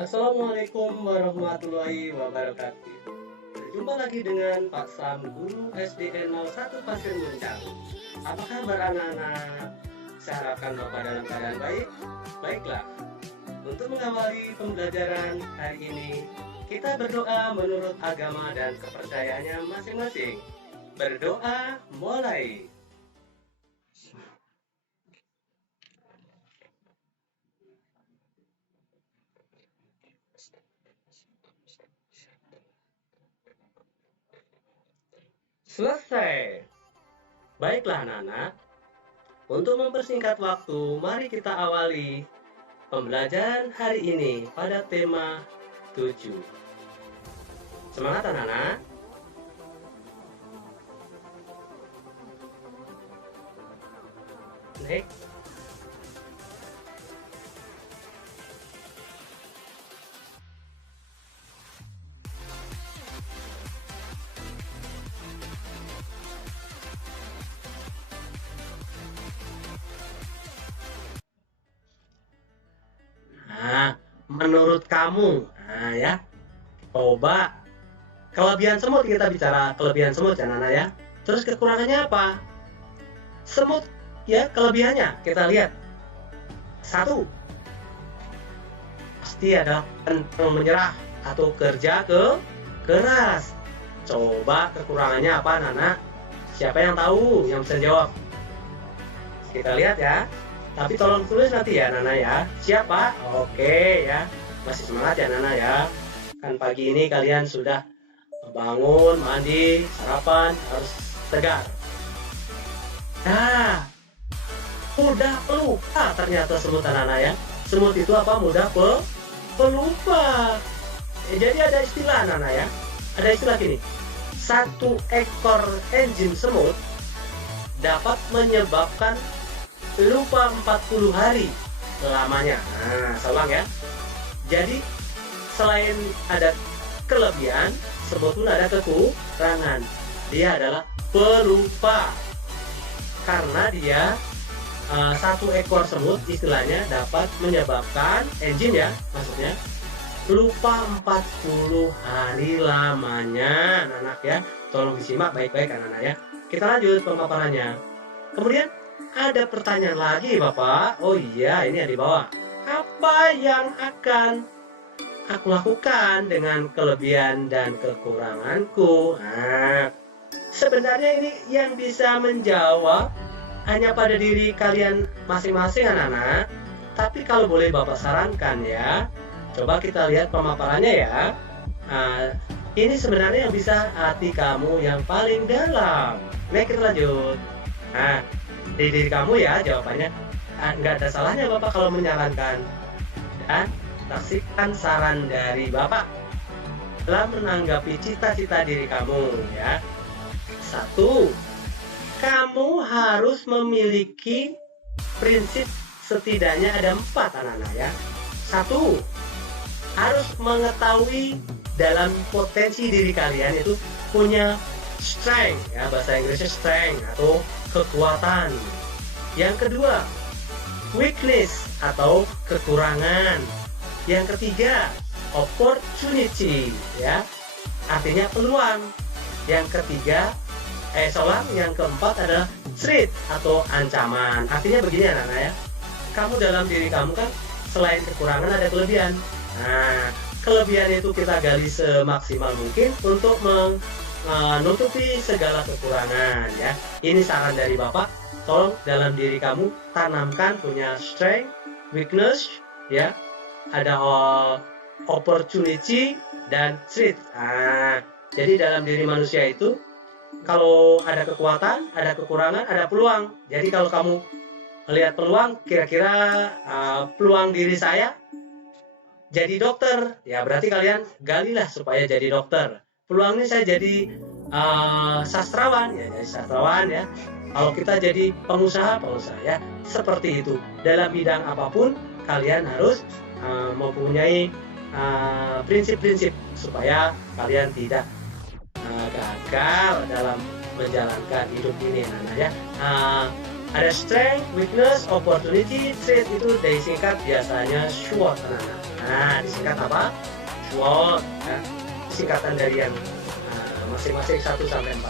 Assalamualaikum warahmatullahi wabarakatuh. Berjumpa lagi dengan Pak Sam, guru SDN 01 Pasir Muncang. Apa kabar anak-anak? Saya harapkan Bapak dalam keadaan baik. Baiklah, untuk mengawali pembelajaran hari ini, kita berdoa menurut agama dan kepercayaannya masing-masing. Berdoa mulai. Selesai. Baiklah anak-anak, untuk mempersingkat waktu, mari kita awali pembelajaran hari ini pada tema 7. Semangat anak-anak. Next. Menurut kamu, ya, coba kelebihan semut, kita bicara kelebihan semut ya Nana ya. Terus kekurangannya apa? Semut ya, kelebihannya kita lihat. 1, pasti ada pantang menyerah atau kerja keras. Coba kekurangannya apa Nana? Siapa yang tahu, yang bisa jawab? Kita lihat ya. Tapi tolong tulis nanti ya Nana ya. Siapa? Oke ya. Masih semangat ya Nana ya. Kan pagi ini kalian sudah bangun, mandi, sarapan, harus tegar. Nah, mudah pelupa ternyata semut Nana ya. Semut itu apa? Mudah pelupa. Jadi ada istilah Nana ya. Ada istilah gini. 1 ekor enzim semut dapat menyebabkan lupa 40 hari lamanya. Nah, saya ulang ya. Jadi selain ada kelebihan, semut pun ada kekurangan. Dia adalah pelupa. Karena dia 1 ekor semut istilahnya dapat menyebabkan enzim ya, maksudnya lupa 40 hari lamanya. Anak-anak ya, tolong disimak baik-baik anak-anak ya. Kita lanjut pemaparannya. Kemudian ada pertanyaan lagi Bapak. Oh iya, ini yang di bawah. Apa yang akan aku lakukan dengan kelebihan dan kekuranganku? Nah, sebenarnya ini yang bisa menjawab hanya pada diri kalian masing-masing anak-anak. Tapi kalau boleh Bapak sarankan ya, coba kita lihat pemaparannya ya. Nah, ini sebenarnya yang bisa hati kamu yang paling dalam. Baik, kita lanjut. Nah, di diri kamu ya jawabannya. Nggak ada salahnya Bapak kalau menyarankan. Dan saksikan saran dari Bapak dalam menanggapi cita-cita diri kamu ya. 1, kamu harus memiliki prinsip setidaknya ada 4 anak-anak ya. 1, harus mengetahui dalam potensi diri kalian itu punya strength ya, bahasa Inggrisnya strength atau kekuatan. Yang kedua, weakness atau kekurangan. Yang ketiga, opportunity ya, artinya peluang. Yang ketiga, yang keempat adalah threat atau ancaman. Artinya begini anak-anak ya, kamu dalam diri kamu kan selain kekurangan ada kelebihan. Nah, kelebihan itu kita gali semaksimal mungkin untuk menutupi segala kekurangan ya. Ini saran dari Bapak. Tolong dalam diri kamu tanamkan punya strength, weakness ya, ada opportunity dan threat. Nah, jadi dalam diri manusia itu kalau ada kekuatan, ada kekurangan, ada peluang. Jadi kalau kamu melihat peluang, kira-kira peluang diri saya jadi dokter, ya berarti kalian galilah supaya jadi dokter. Peluangnya saya jadi sastrawan, ya jadi sastrawan ya. Kalau kita jadi pengusaha ya, seperti itu. Dalam bidang apapun, kalian harus mempunyai prinsip-prinsip supaya kalian tidak gagal dalam menjalankan hidup ini anak ya. Ada strength, weakness, opportunity, threat itu disingkat biasanya SWOT anak-anak. Nah, disingkat apa? SWOT, ya. Singkatan dari yang masing-masing 1 sampai 4.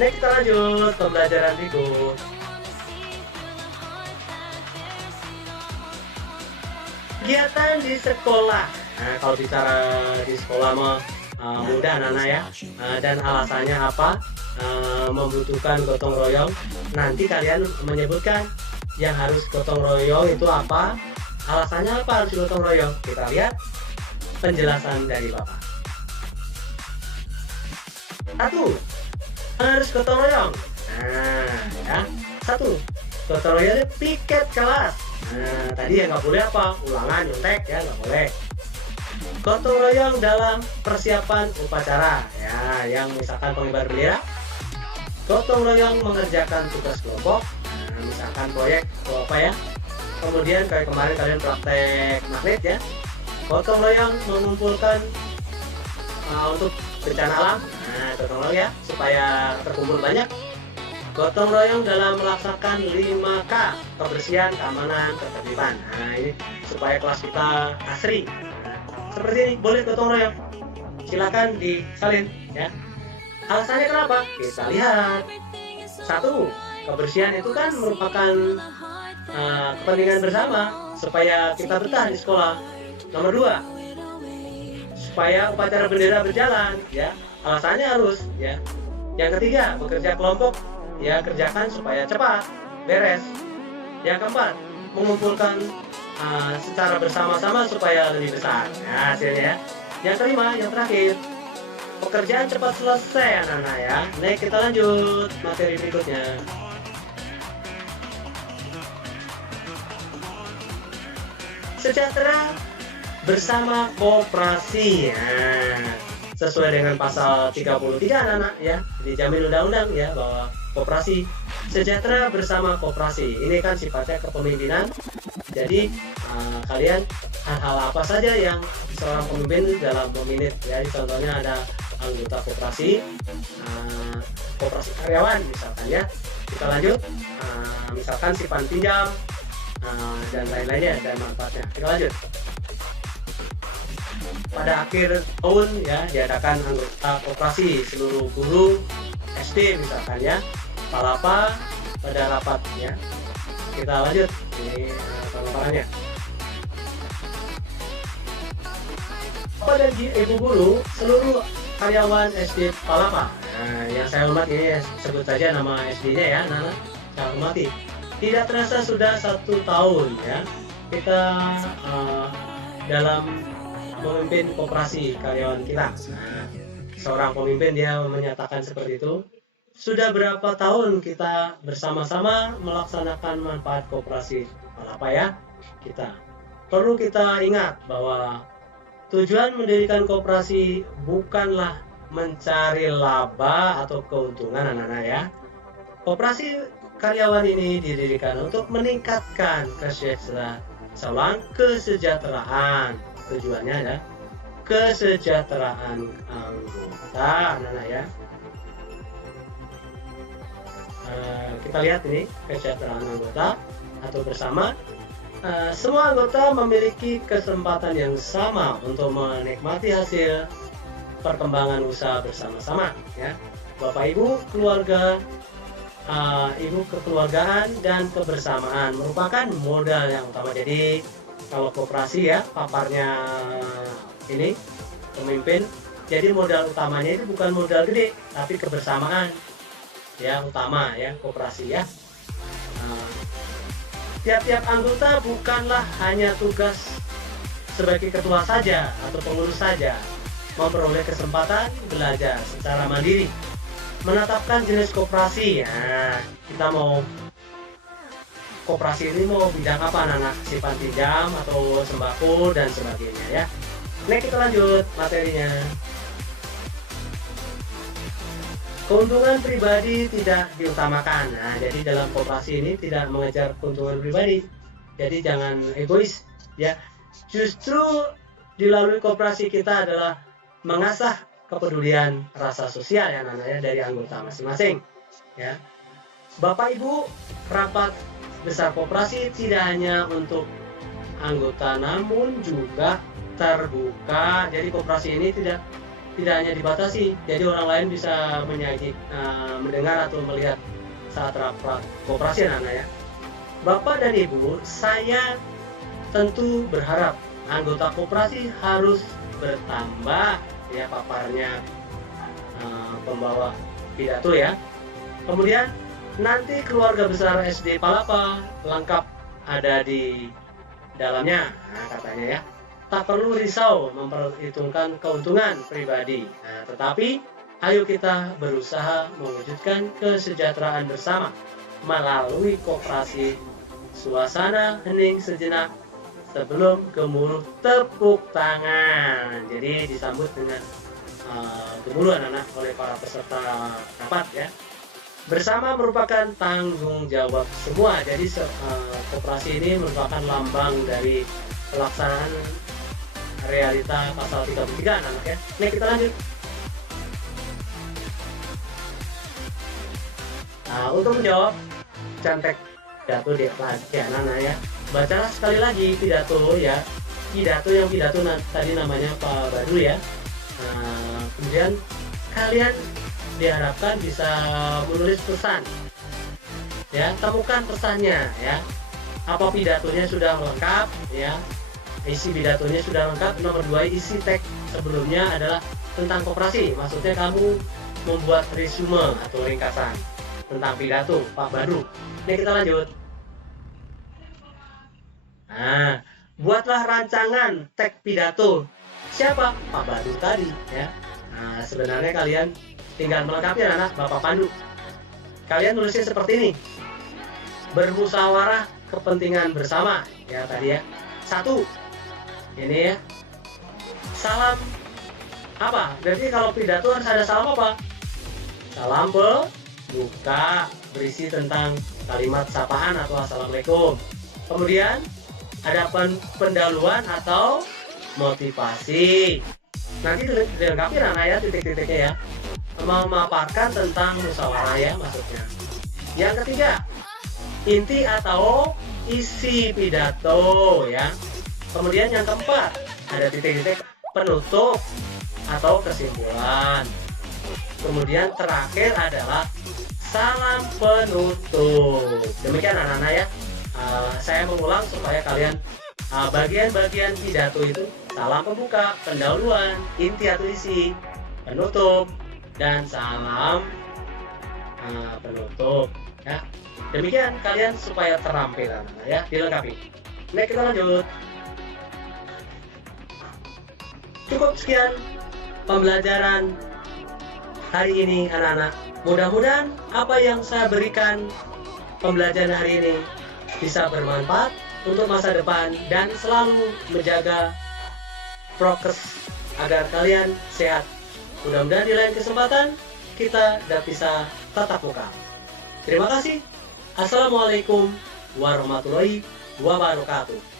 Next, kita lanjut pembelajaran berikut. Kegiatan di sekolah. Nah, kalau bicara di sekolah mah mudah anak-anak ya. Dan alasannya apa? Membutuhkan gotong royong. Nanti kalian menyebutkan yang harus gotong royong itu apa? Alasannya apa harus gotong royong? Kita lihat penjelasan dari Bapak. 1. Harus gotong royong. Nah, ya. 1. Gotong royong piket kelas. Nah, tadi ya nggak boleh apa? Ulangan, nyontek ya nggak boleh. Gotong royong dalam persiapan upacara. Ya, yang misalkan pengibar bendera. Gotong royong mengerjakan tugas kelompok. Nah, misalkan proyek atau apa ya. Kemudian kayak kemarin kalian praktek magnet ya. Gotong royong mengumpulkan untuk bencana alam. Nah, gotong royong ya supaya terkumpul banyak. Gotong royong dalam melaksanakan 5K, kebersihan, keamanan, ketertiban. Nah, ini supaya kelas kita asri. Nah, seperti ini, boleh gotong royong. Silakan disalin ya. Alasannya kenapa? Kita lihat. 1. Kebersihan itu kan merupakan kepentingan bersama supaya kita betah di sekolah. Nomor 2, supaya upacara bendera berjalan ya. Alasannya harus ya. Yang ketiga, bekerja kelompok ya, kerjakan supaya cepat beres. Yang keempat, mengumpulkan secara bersama-sama supaya lebih besar. Nah, hasilnya ya. Yang kelima, yang terakhir, pekerjaan cepat selesai anak-anak ya. Next, kita lanjut materi berikutnya. Sejahtera bersama koperasi ya. Sesuai dengan pasal 33 anak-anak ya, dijamin undang-undang ya bahwa koperasi sejahtera bersama koperasi. Ini kan sifatnya kepemimpinan. Jadi kalian hal-hal apa saja yang seorang pemimpin dalam memanage ya. Contohnya ada anggota koperasi, koperasi karyawan misalkan ya. Kita lanjut, misalkan simpan pinjam dan lain-lainnya dan manfaatnya. Kita lanjut. Pada akhir tahun ya diadakan anggota koperasi seluruh guru SD misalkan ya. Palapa pada rapat ya. Kita lanjut ini pemaparannya. Bapak dan Ibu guru seluruh karyawan SD Palapa. Nah, yang saya hormati ini sebut saja nama SD-nya ya, Nana. Saya hormati. Tidak terasa sudah 1 tahun ya kita dalam memimpin koperasi karyawan kita. Nah, seorang pemimpin dia menyatakan seperti itu. Sudah berapa tahun kita bersama-sama melaksanakan manfaat koperasi apa ya kita. Perlu kita ingat bahwa tujuan mendirikan koperasi bukanlah mencari laba atau keuntungan anak-anak ya. Koperasi karyawan ini didirikan untuk meningkatkan kesejahteraan. Tujuannya ada kesejahteraan anggota anak-anak ya. Kita lihat ini kesejahteraan anggota atau bersama. Semua anggota memiliki kesempatan yang sama untuk menikmati hasil perkembangan usaha bersama-sama ya. Bapak Ibu keluarga, ibu kekeluargaan dan kebersamaan merupakan modal yang utama. Jadi kalau koperasi ya paparnya ini pemimpin, jadi modal utamanya itu bukan modal gede tapi kebersamaan ya utama ya koperasi ya. Tiap-tiap anggota bukanlah hanya tugas sebagai ketua saja atau pengurus saja, memperoleh kesempatan belajar secara mandiri, menetapkan jenis koperasi ya. Kita mau koperasi ini mau bidang apa anak-anak, simpan pinjam atau sembako dan sebagainya ya. Next, kita lanjut materinya. Keuntungan pribadi tidak diutamakan. Nah, jadi dalam koperasi ini tidak mengejar keuntungan pribadi. Jadi jangan egois ya. Justru dilalui koperasi kita adalah mengasah kepedulian rasa sosial ya anak-anak ya dari anggota masing-masing ya. Bapak Ibu, rapat besar koperasi tidak hanya untuk anggota namun juga terbuka. Jadi koperasi ini tidak hanya dibatasi, jadi orang lain bisa mendengar atau melihat saat rapat koperasi anak-anak ya. Bapak dan Ibu, saya tentu berharap anggota koperasi harus bertambah ya paparnya pembawa pidato ya. Kemudian nanti keluarga besar SD Palapa lengkap ada di dalamnya, katanya ya. Tak perlu risau memperhitungkan keuntungan pribadi, tetapi ayo kita berusaha mewujudkan kesejahteraan bersama melalui koperasi. Suasana hening sejenak sebelum gemuruh tepuk tangan. Jadi disambut dengan gemuruh anak-anak oleh para peserta rapat ya. Bersama merupakan tanggung jawab semua. Jadi koperasi ini merupakan lambang dari pelaksanaan realita pasal 33 anak-anak ya. Nih kita lanjut. Nah, untuk menjawab cantek pidato di anak-anak ya. Bacalah sekali lagi pidato ya. Pidato tadi namanya Pak Badu ya. Kemudian kalian diharapkan bisa menulis pesan ya, temukan pesannya ya. Apa pidatonya sudah lengkap ya, isi pidatonya sudah lengkap. Nomor 2, isi teks sebelumnya adalah tentang koperasi, maksudnya kamu membuat resume atau ringkasan tentang pidato Pak Badu. Ini kita lanjut. Nah, buatlah rancangan teks pidato siapa? Pak Badu tadi ya. Nah, sebenarnya kalian tinggal melengkapi anak Bapak pandu. Kalian nulisnya seperti ini. Bermusyawarah kepentingan bersama ya tadi ya. 1. Ini ya. Salam apa? Berarti kalau pidato harus ada salam apa? Salam pembuka berisi tentang kalimat sapaan atau assalamualaikum. Kemudian ada pendahuluan atau motivasi. Nanti dilengkapi anak ya titik-titiknya ya. Memaparkan tentang musyawarah ya maksudnya. Yang ketiga, inti atau isi pidato ya. Kemudian yang keempat, ada titik-titik penutup atau kesimpulan. Kemudian terakhir adalah salam penutup. Demikian anak-anak ya. Saya mengulang supaya kalian bagian-bagian pidato itu salam pembuka, pendahuluan, inti atau isi, penutup, dan salam penutup ya. Demikian kalian supaya terampil anak-anak ya, dilengkapi. Nah kita lanjut. Cukup sekian pembelajaran hari ini anak-anak. Mudah-mudahan apa yang saya berikan pembelajaran hari ini bisa bermanfaat untuk masa depan dan selalu menjaga prokes agar kalian sehat. Mudah-mudahan di lain kesempatan kita bisa tatap muka. Terima kasih. Assalamualaikum warahmatullahi wabarakatuh.